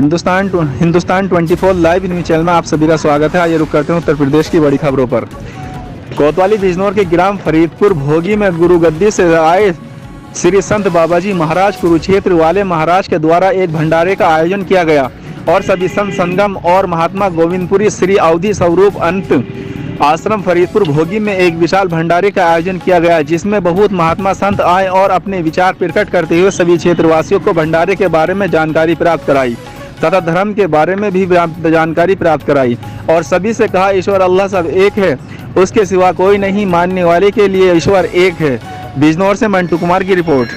Hindustan 24 live news channel में आप सभी का स्वागत है। आइए रुक करते हैं उत्तर प्रदेश की बड़ी खबरों पर। कोतवाली बिजनौर के ग्राम फरीदपुर भोगी में गुरु गद्दी से आए श्री संत बाबाजी महाराज कुरुक्षेत्र वाले महाराज के द्वारा एक भंडारे का आयोजन किया गया और सभी संत संगम और महात्मा गोविंदपुरी श्री अवधि स्वरूप अंत आश्रम फरीदपुर भोगी में एक विशाल भंडारे का आयोजन किया गया, जिसमें बहुत महात्मा संत आए और अपने विचार प्रकट करते हुए सभी क्षेत्रवासियों को भंडारे के बारे में जानकारी प्राप्त कराई तथा धर्म के बारे में भी जानकारी प्राप्त कराई और सभी से कहा ईश्वर अल्लाह सब एक है, उसके सिवा कोई नहीं, मानने वाले के लिए ईश्वर एक है। बिजनौर से मंटू कुमार की रिपोर्ट।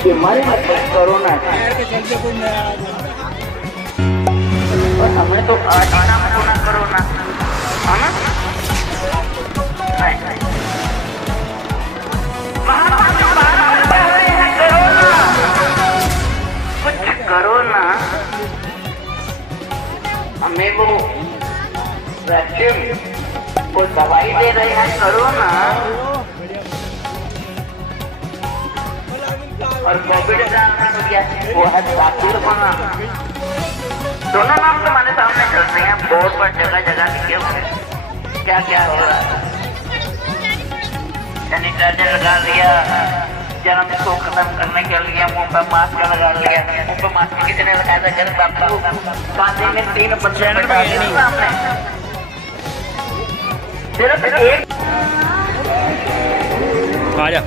बीमारी कोरोना और हमें तो आज नाम होना कोरोना है ना। कुछ कोरोना हमें वो वैक्सीन को दवाई दे रहे हैं कोरोना और कोविड का वो है साकिर बना। दोनों नाम तो हमारे सामने चल रहे हैं, बोर्ड पर जगह जगह लिखे हुए क्या क्या हो रहा है। सैनिटाइजर लगा लिया, जन्म को खत्म करने के लिए मुंह पर मास्क लगा लिया। मुंह पर मास्क किसी ने लगाया था जन्म आपको कांधे में 3 बच्चे बैठा दिए सामने, सिर्फ एक आजा।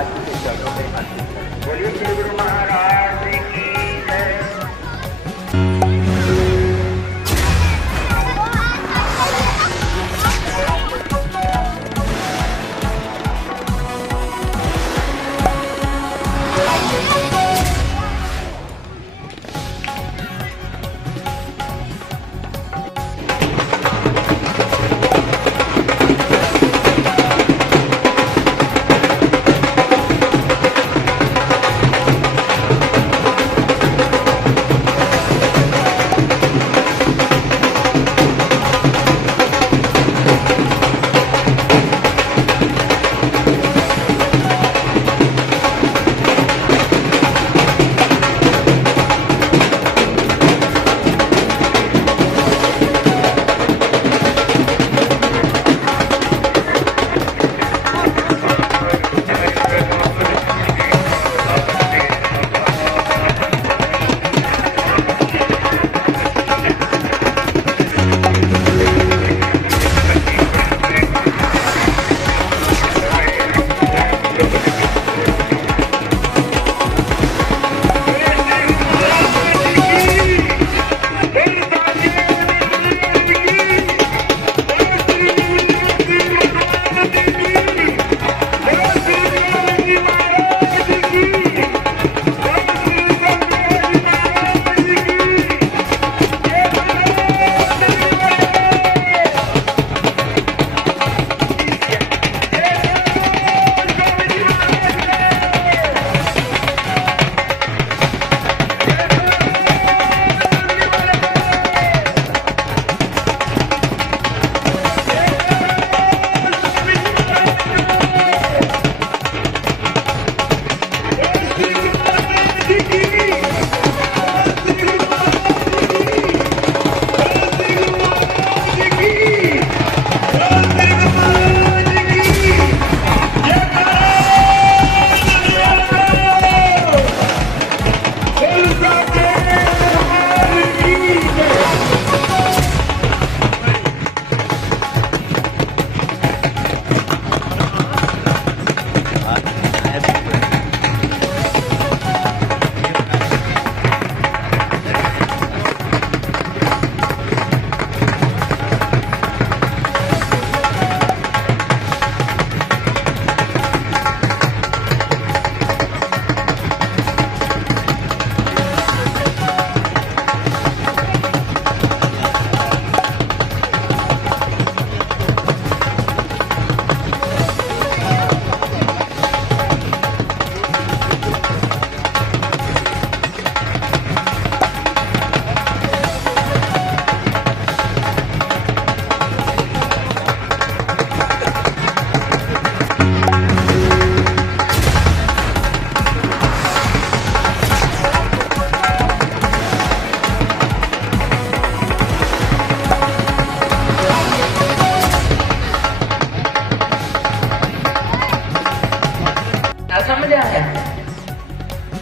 महाराज के चरणों में अर्पित करें। बोलिए श्री गुरु महाराज की जय।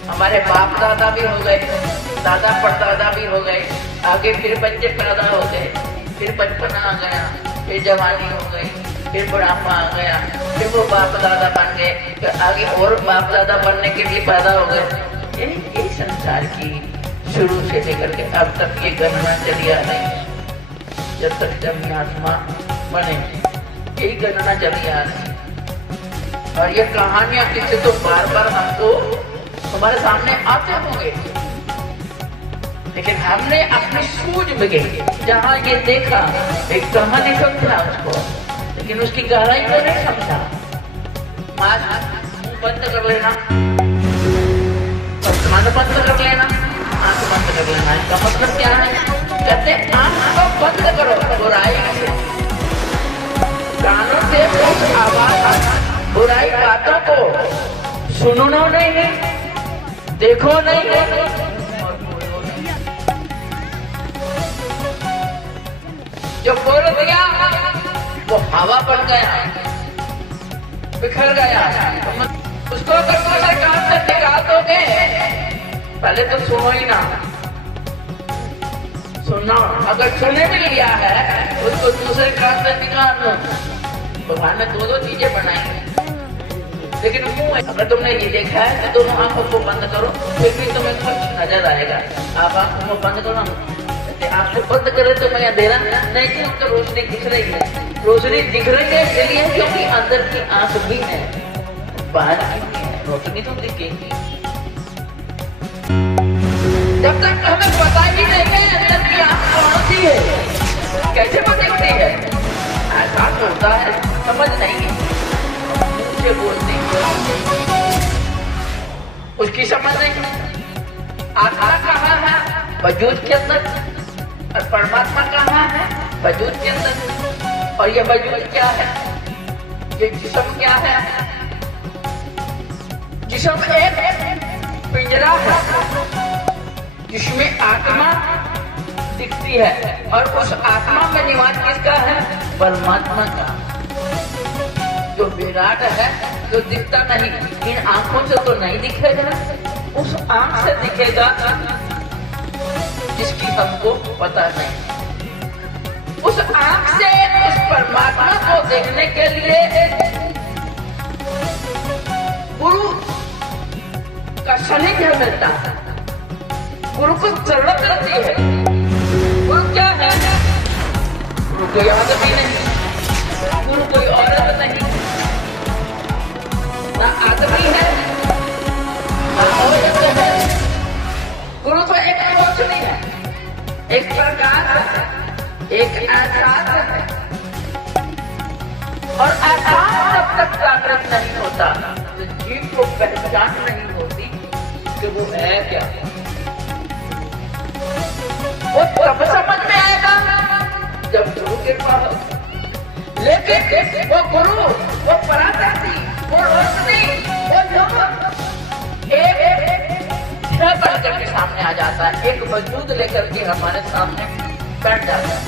हमारे बाप दादा भी हो गए, दादा परदादा भी हो गए, आगे फिर बच्चे पैदा हो गए, फिर बचपना आ गया, फिर जवानी हो गई, फिर बुढ़ापा आ गया, फिर वो बाप दादा बन गए, फिर आगे और बाप दादा बनने के लिए पैदा हो गए। यही संसार की शुरू से लेकर के अब तक ये गणना चली आ रही है। जब तक जमीन आसमान बने यही गणना चली आ रही है। और ये कहानियां किसी तो बार बार हमको हमारे सामने आते होंगे, लेकिन हमने अपनी सूझ में जहाँ ये देखा एक कहानी समझा उसको, लेकिन उसकी गहराई को नहीं समझा। मुंह बंद कर लेना, कान बंद कर लेना, आंख बंद कर लेना, इसका मतलब क्या है? कहते आंख को बंद करो बुराई से, कानों से उस आवाज बुराई बातों को सुनो नहीं, देखो नहीं, जो बोल दिया वो हवा बन गया, बिखर गया। उसको अगर दूसरे कान से निकाल दोगे, पहले तो सुनो ही ना, सुनना अगर सुने भी लिया है उसको दूसरे कान से निकाल लो। भगवान ने दो चीजें बनाई, लेकिन मुंह है। अगर तुमने ये देखा है तो दोनों आंखों को बंद करो, फिर भी तुम्हें कुछ नजर आएगा। आप आंखों को बंद करो, आंखें बंद करे तो मैं अंधेरा नहीं, कि उनको रोशनी दिख रही है। रोशनी दिख रही है इसलिए क्योंकि अंदर की आंख भी है, बाहर की भी है, रोशनी तो दिखेगी। जब तक हमें पता ही नहीं है अंदर की आंख कौन सी है, कैसे वो दिखती है, एहसास होता है, समझ नहीं है, मुझे बोलते उसकी समझ नहीं। आत्मा कहाँ है? वजूद के अंदर। और परमात्मा कहाँ है? वजूद के अंदर। और ये वजूद क्या है? ये जिस्म क्या है? जिस्म एक पिंजरा है जिसमें आत्मा दिखती है, और उस आत्मा में निवास किसका है? परमात्मा का। जो विराट है, जो दिखता नहीं, इन आंखों से तो नहीं दिखेगा, उस आंख से दिखेगा जिसकी हमको पता नहीं। उस आंख से उस परमात्मा को देखने के लिए गुरु का सानिध्य मिलता है, गुरु को जरूरत रहती है। गुरु क्या है? गुरु कोई आदमी नहीं, गुरु कोई औरत नहीं, ना आदमी है ना औरत है। गुरु तो एक रोशनी है, एक प्रकाश है, एक एहसास है। और एहसास जब तक जागृत नहीं होता तो जीव को पहचान नहीं होती कि वो है क्या। वो तब समझ में आएगा जब गुरु कृपा हो। लेकिन वो गुरु, वो पराशक्ति, वो रोशनी, वो योग एक बनकर के सामने आ जाता है, एक वजूद लेकर के हमारे सामने बैठ जाता है।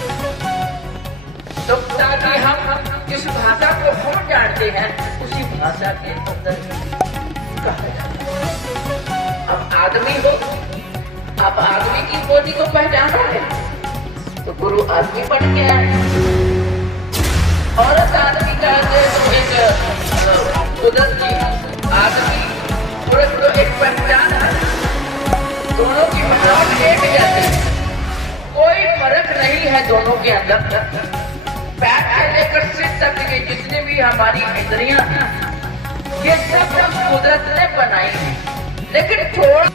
तो ताकि हम जिस भाषा को हम जानते हैं उसी भाषा के अंदर कहा जाता है। अब आदमी हो, आप आदमी की बोली को पहचानोगे तो गुरु आदमी बन गया है। औरत आदमी का तो एक कुदरत की, आदमी पुरुष तो एक पहचान है, दोनों की बनावट एक जैसी, कोई फर्क नहीं है दोनों के अंदर। पैर से लेकर सिर तक के जितनी भी हमारी इंद्रियां हैं, ये सब कुदरत ने बनाई है, लेकिन थोड़ा